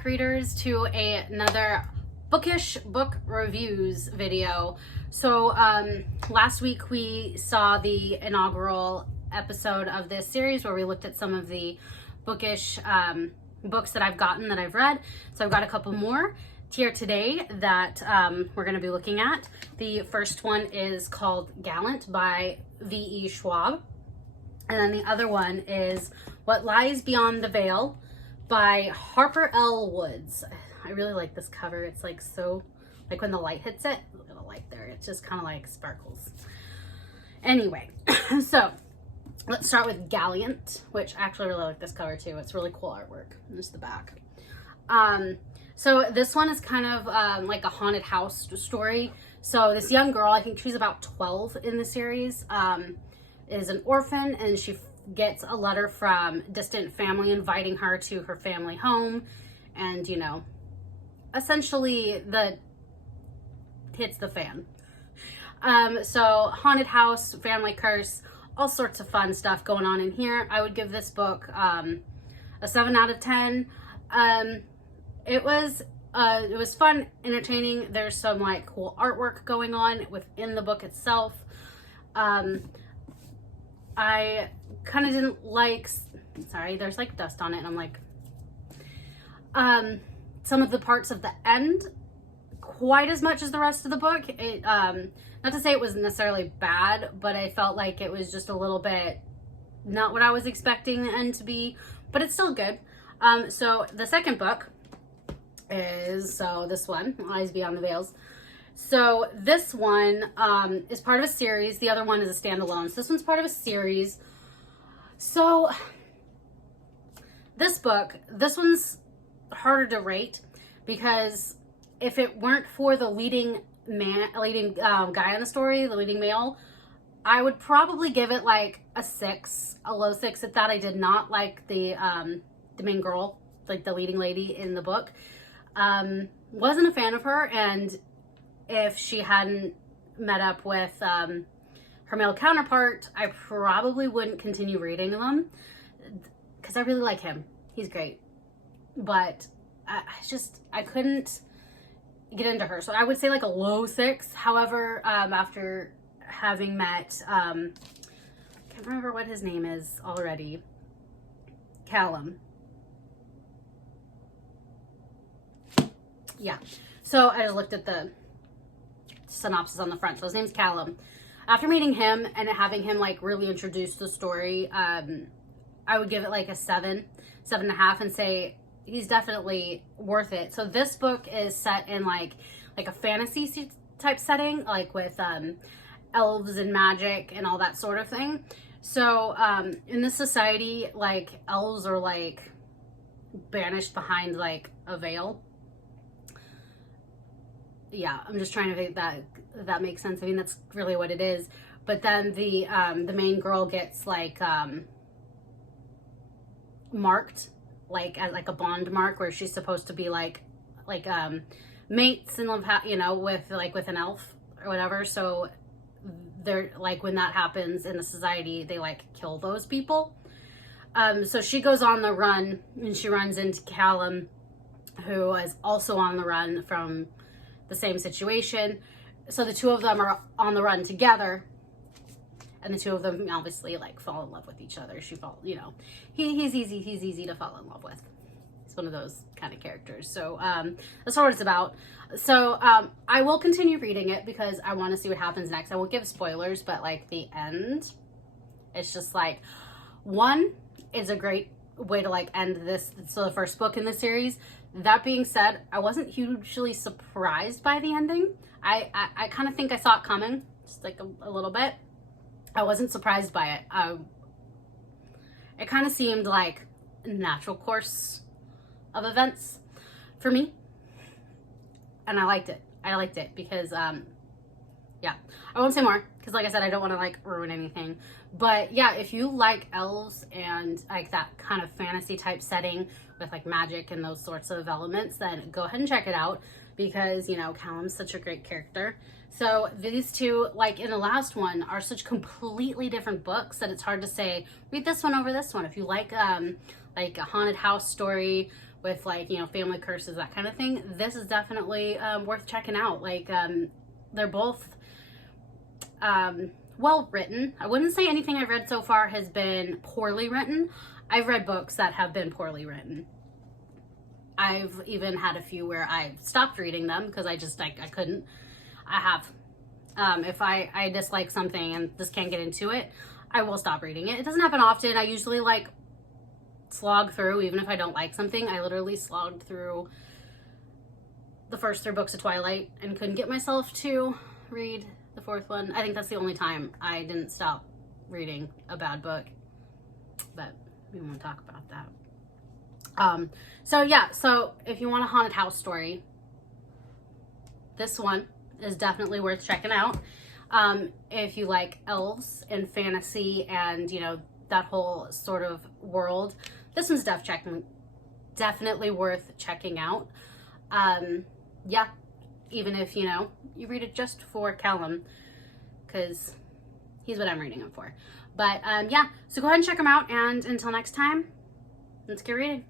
back, readers, to another Bookish book reviews video. So last week we saw the inaugural episode of this series where we looked at some of the Bookish books that I've gotten, that I've read. So I've got a couple more here today that we're going to be looking at. The first one is called Gallant by V.E. Schwab. And then the other one is What Lies Beyond the Veil by Harper L. Woods. I really like this cover. It's like so, like when the light hits it, look at the light there. It just kind of like sparkles. Anyway, so let's start with Gallant, which I actually really like this cover too. It's really cool artwork. There's the back. So this one is kind of like a haunted house story. So this young girl, I think she's about 12 in the series, is an orphan, and she gets a letter from distant family inviting her to her family home, and you know, essentially hits the fan. So haunted house, family curse, all sorts of fun stuff going on in here. I would give this book a 7 out of 10. It was fun, entertaining. There's some like cool artwork going on within the book itself. I kind of didn't like, sorry, there's like dust on it, and I'm like, some of the parts of the end quite as much as the rest of the book. It, not to say it was necessarily bad, but I felt like it was just a little bit not what I was expecting the end to be, but it's still good. So the second book is, this one, Lies Beyond the Veils. So this one is part of a series. The other one is a standalone. So this one's part of a series. So this one's harder to rate, because if it weren't for the leading guy in the story, the leading male, I would probably give it like a 6, a low 6 at that. I did not like the main girl, like the leading lady in the book. Wasn't a fan of her, and if she hadn't met up with her male counterpart, I probably wouldn't continue reading them, because I really like him. He's great. But I couldn't get into her. So I would say like a low 6. However, after having met, I can't remember what his name is already, Callum. Yeah. So I just looked at the synopsis on the front. So his name's Callum. After meeting him and having him like really introduce the story, I would give it like a 7, 7.5, and say he's definitely worth it. So this book is set in like a fantasy type setting, like with elves and magic and all that sort of thing. So in this society, like elves are like banished behind like a veil. Yeah, I'm just trying to think that makes sense. I mean, that's really what it is. But then the main girl gets like marked like as like a bond mark, where she's supposed to be like mates and live, you know, with an elf or whatever. So they're like, when that happens in the society, they like kill those people. So she goes on the run, and she runs into Callum, who is also on the run from the same situation. So the two of them are on the run together, and the two of them obviously like fall in love with each other. You know, he's easy to fall in love with. He's one of those kind of characters. So that's what it's about. So I will continue reading it because I want to see what happens next. I won't give spoilers, but like the end, it's just like, one, is a great way to like end this. So the first book in the series. That being said, I wasn't hugely surprised by the ending. I kind of think I saw it coming, just like a little bit. I wasn't surprised by it. It kind of seemed like a natural course of events for me, and I liked it. I liked it because, yeah, I won't say more because, like I said, I don't want to like ruin anything. But yeah, if you like elves and like that kind of fantasy type setting with like magic and those sorts of elements, then go ahead and check it out, because, you know, Callum's such a great character. So these two, like in the last one, are such completely different books that it's hard to say, read this one over this one. If you like a haunted house story with like, you know, family curses, that kind of thing, this is definitely worth checking out. Like, they're both well written. I wouldn't say anything I've read so far has been poorly written. I've read books that have been poorly written. I've even had a few where I stopped reading them because I just, like, I couldn't. I have. If I dislike something and just can't get into it, I will stop reading it. It doesn't happen often. I usually, like, slog through, even if I don't like something. I literally slogged through the first 3 books of Twilight and couldn't get myself to read the 4th one. I think that's the only time I didn't stop reading a bad book, but we won't talk about that. So yeah, so if you want a haunted house story, this one is definitely worth checking out. If you like elves and fantasy and, you know, that whole sort of world, this one's definitely worth checking out. Yeah, even if, you know, you read it just for Callum, because he's what I'm reading him for. But yeah, so go ahead and check him out, and until next time, let's get reading.